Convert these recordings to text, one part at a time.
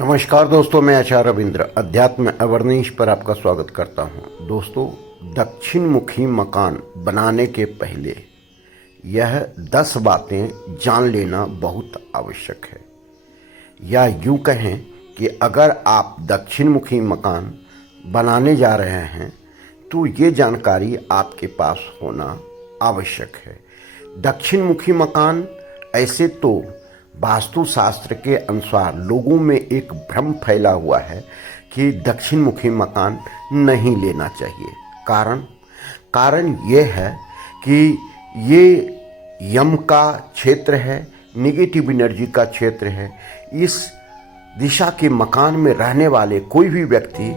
नमस्कार दोस्तों, मैं आचार्य रविंद्र अध्यात्म अवर्नेश पर आपका स्वागत करता हूं। दोस्तों, दक्षिण मुखी मकान बनाने के पहले यह 10 बातें जान लेना बहुत आवश्यक है। या यूं कहें कि अगर आप दक्षिण मुखी मकान बनाने जा रहे हैं तो ये जानकारी आपके पास होना आवश्यक है। दक्षिण मुखी मकान ऐसे तो वास्तुशास्त्र के अनुसार लोगों में एक भ्रम फैला हुआ है कि दक्षिण मुखी मकान नहीं लेना चाहिए। कारण ये है कि ये यम का क्षेत्र है, नेगेटिव एनर्जी का क्षेत्र है। इस दिशा के मकान में रहने वाले कोई भी व्यक्ति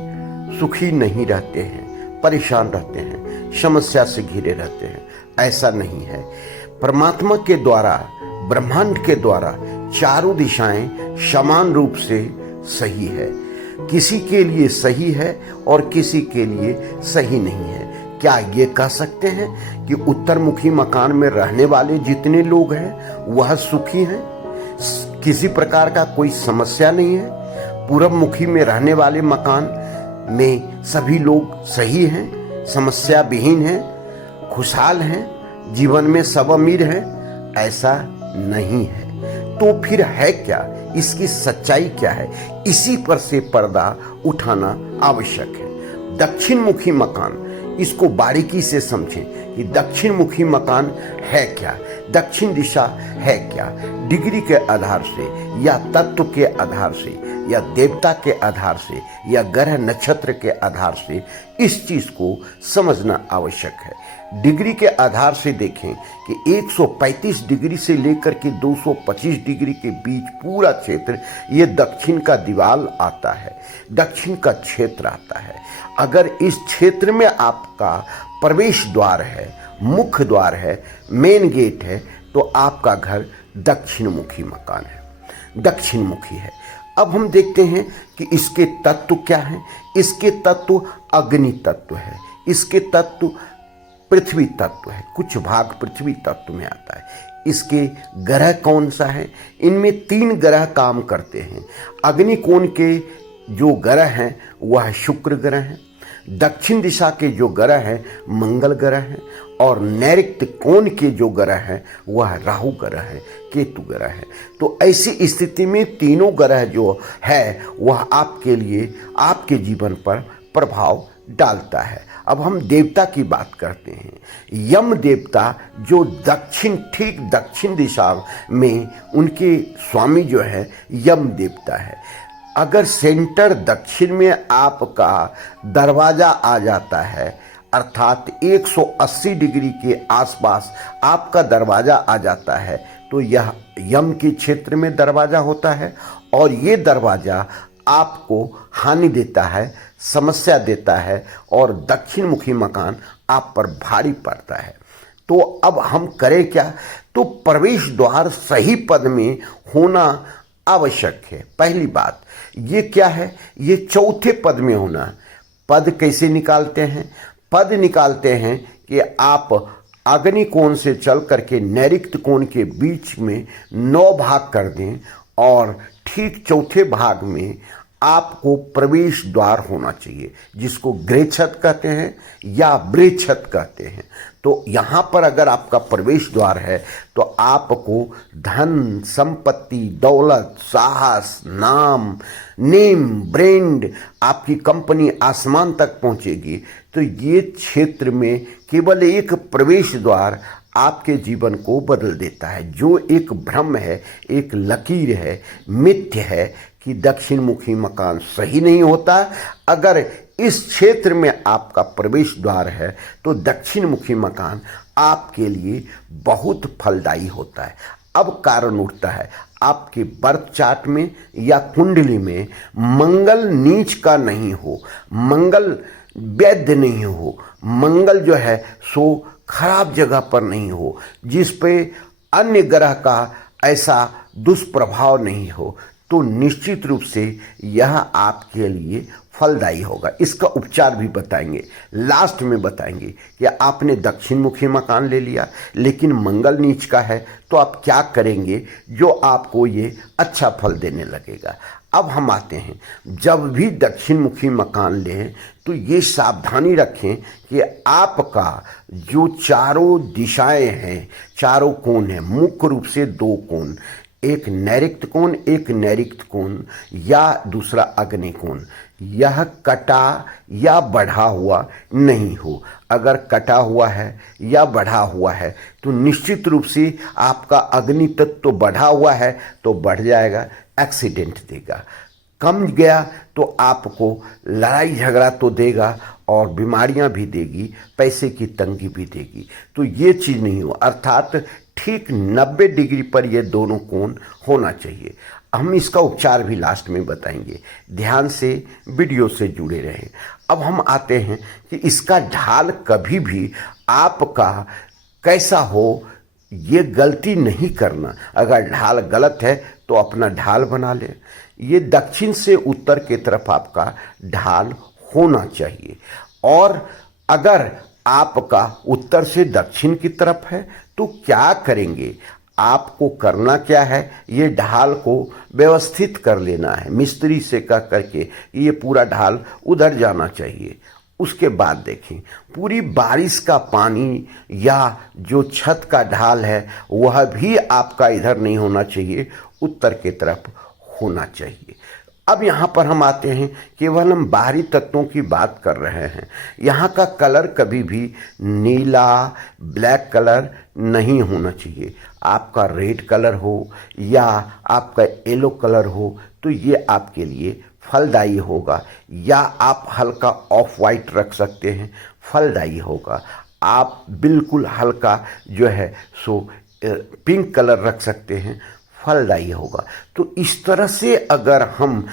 सुखी नहीं रहते हैं, परेशान रहते हैं, समस्या से घिरे रहते हैं। ऐसा नहीं है। परमात्मा के द्वारा, ब्रह्मांड के द्वारा चारों दिशाएं समान रूप से सही है। किसी के लिए सही है और किसी के लिए सही नहीं है। क्या ये कह सकते हैं कि उत्तर मुखी मकान में रहने वाले जितने लोग हैं वह सुखी हैं, किसी प्रकार का कोई समस्या नहीं है? पूरब मुखी में रहने वाले मकान में सभी लोग सही हैं, समस्या विहीन हैं, खुशहाल हैं, जीवन में सब अमीर हैं? ऐसा नहीं है। तो फिर है क्या? इसकी सच्चाई क्या है? इसी पर से पर्दा उठाना आवश्यक है। दक्षिण मुखी मकान, इसको बारीकी से समझें कि दक्षिण मुखी मकान है क्या, दक्षिण दिशा है क्या। डिग्री के आधार से या तत्व के आधार से या देवता के आधार से या ग्रह नक्षत्र के आधार से इस चीज को समझना आवश्यक है। डिग्री के आधार से देखें कि 135 डिग्री से लेकर के 225 डिग्री के बीच पूरा क्षेत्र ये दक्षिण का दीवाल आता है, दक्षिण का क्षेत्र आता है। अगर इस क्षेत्र में आपका प्रवेश द्वार है, मुख्य द्वार है, मेन गेट है, तो आपका घर दक्षिण मुखी मकान है, दक्षिण मुखी है। अब हम देखते हैं कि इसके तत्व क्या हैं। इसके तत्व अग्नि तत्व है, इसके तत्व पृथ्वी तत्व है, कुछ भाग पृथ्वी तत्व में आता है। इसके ग्रह कौन सा है? इनमें 3 ग्रह काम करते हैं। अग्नि कोण के जो ग्रह हैं वह शुक्र ग्रह हैं, दक्षिण दिशा के जो ग्रह हैं मंगल ग्रह हैं, और नैऋत्य कोण के जो ग्रह हैं वह राहु ग्रह है, केतु ग्रह है। तो ऐसी स्थिति में तीनों ग्रह जो है वह आपके लिए, आपके जीवन पर प्रभाव डालता है। अब हम देवता की बात करते हैं। यम देवता जो दक्षिण, ठीक दक्षिण दिशा में उनके स्वामी जो है यम देवता है। अगर सेंटर दक्षिण में आपका दरवाजा आ जाता है, अर्थात 180 डिग्री के आसपास आपका दरवाजा आ जाता है, तो यह यम के क्षेत्र में दरवाजा होता है और ये दरवाजा आपको हानि देता है, समस्या देता है और दक्षिण मुखी मकान आप पर भारी पड़ता है। तो अब हम करें क्या? तो प्रवेश द्वार सही पद में होना आवश्यक है। पहली बात ये क्या है? ये चौथे पद में होना। पद कैसे निकालते हैं? पद निकालते हैं कि आप अग्नि कोण से चल करके नैऋत्य कोण के बीच में 9 भाग कर दें और ठीक चौथे भाग में आपको प्रवेश द्वार होना चाहिए, जिसको गृह छत कहते हैं या बृहछत कहते हैं। तो यहाँ पर अगर आपका प्रवेश द्वार है तो आपको धन, संपत्ति, दौलत, साहस, नाम, नेम, ब्रांड, आपकी कंपनी आसमान तक पहुँचेगी। तो ये क्षेत्र में केवल एक प्रवेश द्वार आपके जीवन को बदल देता है। जो एक भ्रम है, एक लकीर है, मिथ्य है कि दक्षिण मुखी मकान सही नहीं होता। अगर इस क्षेत्र में आपका प्रवेश द्वार है तो दक्षिण मुखी मकान आपके लिए बहुत फलदायी होता है। अब कारण उठता है, आपके बर्थ चार्ट में या कुंडली में मंगल नीच का नहीं हो, मंगल वैध नहीं हो, मंगल जो है सो खराब जगह पर नहीं हो, जिस पे अन्य ग्रह का ऐसा दुष्प्रभाव नहीं हो, तो निश्चित रूप से यह आपके लिए फलदायी होगा। इसका उपचार भी बताएंगे, लास्ट में बताएंगे कि आपने दक्षिण मुखी मकान ले लिया लेकिन मंगल नीच का है तो आप क्या करेंगे जो आपको ये अच्छा फल देने लगेगा। अब हम आते हैं, जब भी दक्षिण मुखी मकान लें तो ये सावधानी रखें कि आपका जो चारों दिशाएं हैं, चारों कोण हैं, मुख्य रूप से दो कोण, एक नैऋत्य कोण, एक नैऋत्य कोण या दूसरा अग्नि कोण, यह कटा या बढ़ा हुआ नहीं हो। अगर कटा हुआ है या बढ़ा हुआ है तो निश्चित रूप से आपका अग्नि तत्व तो बढ़ा हुआ है तो बढ़ जाएगा, एक्सीडेंट देगा। कम गया तो आपको लड़ाई झगड़ा तो देगा और बीमारियां भी देगी, पैसे की तंगी भी देगी। तो ये चीज़ नहीं हो, अर्थात ठीक 90 डिग्री पर ये दोनों कोण होना चाहिए। हम इसका उपचार भी लास्ट में बताएंगे, ध्यान से वीडियो से जुड़े रहें। अब हम आते हैं कि इसका ढाल कभी भी आपका कैसा हो, ये गलती नहीं करना। अगर ढाल गलत है तो अपना ढाल बना लें। ये दक्षिण से उत्तर की तरफ आपका ढाल होना चाहिए, और अगर आपका उत्तर से दक्षिण की तरफ है तो क्या करेंगे, आपको करना क्या है, ये ढाल को व्यवस्थित कर लेना है, मिस्त्री से कह करके ये पूरा ढाल उधर जाना चाहिए। उसके बाद देखें, पूरी बारिश का पानी या जो छत का ढाल है वह भी आपका इधर नहीं होना चाहिए, उत्तर की तरफ होना चाहिए। अब यहाँ पर हम आते हैं, केवल हम बाहरी तत्वों की बात कर रहे हैं। यहाँ का कलर कभी भी नीला, ब्लैक कलर नहीं होना चाहिए। आपका रेड कलर हो या आपका येलो कलर हो तो ये आपके लिए फलदायी होगा, या आप हल्का ऑफ वाइट रख सकते हैं, फलदायी होगा। आप बिल्कुल हल्का जो है सो पिंक कलर रख सकते हैं, फलदायी होगा। तो इस तरह से अगर हम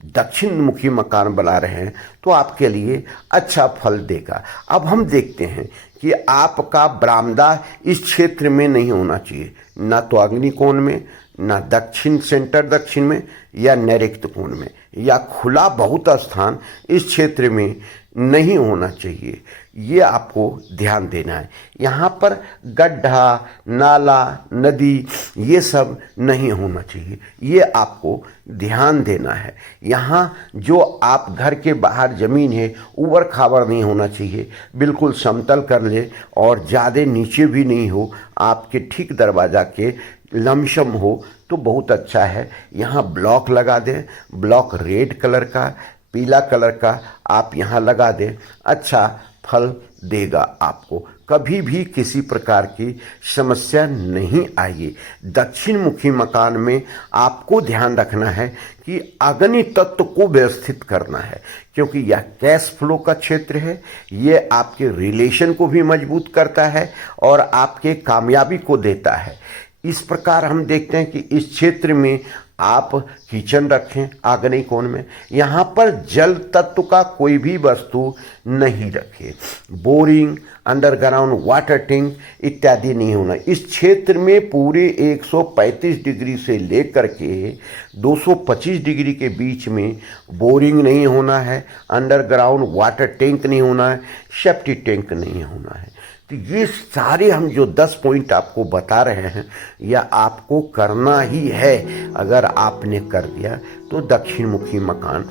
दक्षिण मुखी मकान बना रहे हैं तो आपके लिए अच्छा फल देगा। अब हम देखते हैं कि आपका बरामदा इस क्षेत्र में नहीं होना चाहिए, ना तो अग्नि कोण में, ना दक्षिण सेंटर दक्षिण में, या नैऋत्य कोण में, या खुला बहुत स्थान इस क्षेत्र में नहीं होना चाहिए। ये आपको ध्यान देना है। यहाँ पर गड्ढा, नाला, नदी ये सब नहीं होना चाहिए, ये आपको ध्यान देना है। यहाँ जो आप घर के बाहर ज़मीन है ऊबड़ खाबड़ नहीं होना चाहिए, बिल्कुल समतल कर ले और ज़्यादा नीचे भी नहीं हो, आपके ठीक दरवाज़ा के लमसम हो तो बहुत अच्छा है। यहाँ ब्लॉक लगा दें, ब्लॉक रेड कलर का, पीला कलर का आप यहाँ लगा दें, अच्छा फल देगा आपको। कभी भी किसी प्रकार की समस्या नहीं आएगी। दक्षिण मुखी मकान में आपको ध्यान रखना है कि अग्नि तत्व को व्यवस्थित करना है, क्योंकि यह कैश फ्लो का क्षेत्र है। ये आपके रिलेशन को भी मजबूत करता है और आपके कामयाबी को देता है। इस प्रकार हम देखते हैं कि इस क्षेत्र में आप किचन रखें आग्नेय कोण में, यहाँ पर जल तत्व का कोई भी वस्तु नहीं रखें। बोरिंग, अंडरग्राउंड वाटर टैंक इत्यादि नहीं होना। इस क्षेत्र में पूरे 135 डिग्री से लेकर के 225 डिग्री के बीच में बोरिंग नहीं होना है, अंडरग्राउंड वाटर टैंक नहीं होना है, सेप्टी टैंक नहीं होना है। तो ये सारे हम जो 10 पॉइंट आपको बता रहे हैं यह आपको करना ही है। अगर आपने कर दिया तो दक्षिण मुखी मकान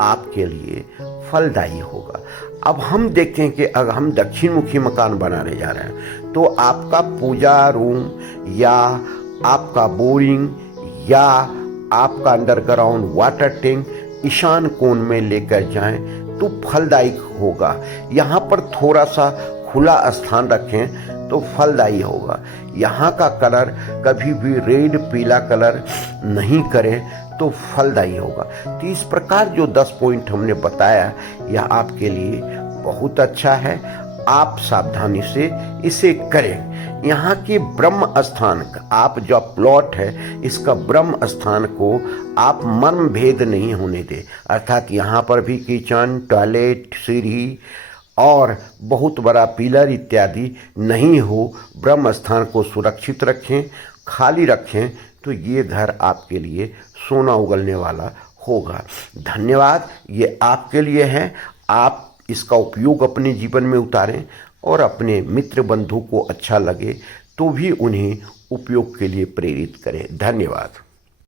आपके लिए फलदायी होगा। अब हम देखें कि अगर हम दक्षिण मुखी मकान बनाने जा रहे हैं तो आपका पूजा रूम या आपका बोरिंग या आपका अंडरग्राउंड वाटर टैंक ईशान कोण में लेकर जाएं तो फलदायी होगा। यहाँ पर थोड़ा सा खुला स्थान रखें तो फलदायी होगा। यहाँ का कलर कभी भी रेड पीला कलर नहीं करें तो फलदायी होगा। तो इस प्रकार जो 10 पॉइंट हमने बताया यह आपके लिए बहुत अच्छा है, आप सावधानी से इसे करें। यहाँ के ब्रह्म स्थान आप जो प्लॉट है इसका ब्रह्म स्थान को आप मर्म भेद नहीं होने दें, अर्थात यहाँ पर भी किचन, टॉयलेट, सीढ़ी और बहुत बड़ा पिलर इत्यादि नहीं हो। ब्रह्म स्थान को सुरक्षित रखें, खाली रखें तो ये घर आपके लिए सोना उगलने वाला होगा। धन्यवाद, ये आपके लिए है। आप इसका उपयोग अपने जीवन में उतारें और अपने मित्र बंधु को अच्छा लगे तो भी उन्हें उपयोग के लिए प्रेरित करें। धन्यवाद।